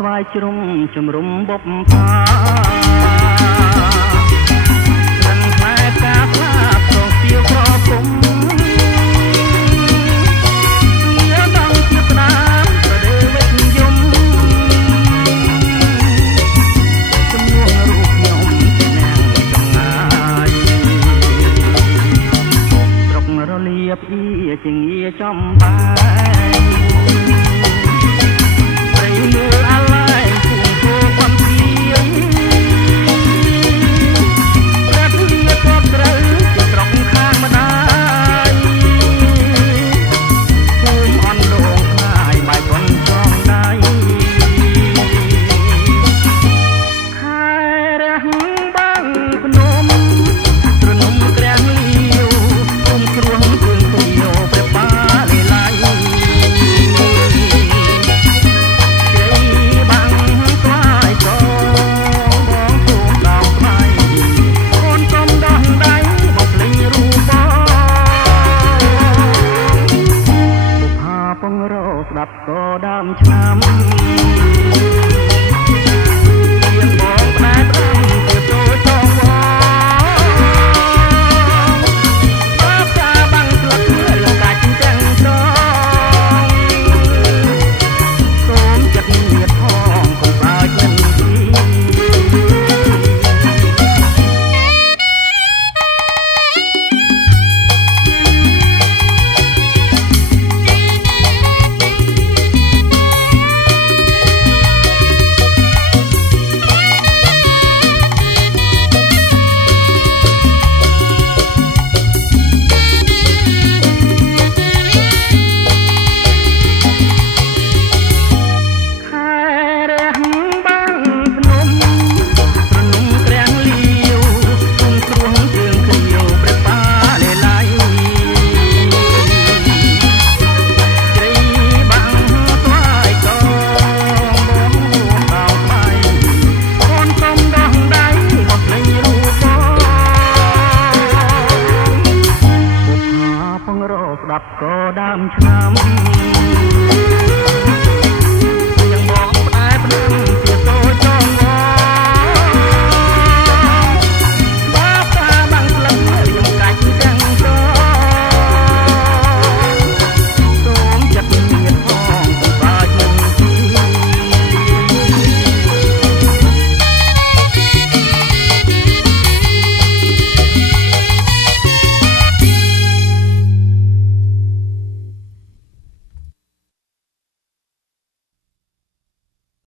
ស្វាយជ្រុំជំរុំបុព្វានឹងផ្លែកាផ្លាបសងទៀវក្រគុំវាដងជាស្នាមប្រដេវិជ្ជយមជំនួសរូបខ្ញុំជានាងចំងាយស្រុករលៀបអ៊ីជាងាចំបាយមើលអាឡែងគួងគោបំភ្លៀងព្រះវិហារក៏ត្រូវជាត្រង់ខាងម្ដាយភូមិអន់ដងខ្លាយបាយប៉ុនចងដៃខែរះបាំងភ្នំត្រនំក្រាំងលាវគុំគ្រោះគ្រឿងព្រាវព្រះបាលេឡៃស្ដាប់ក៏ដើមឆ្នាំ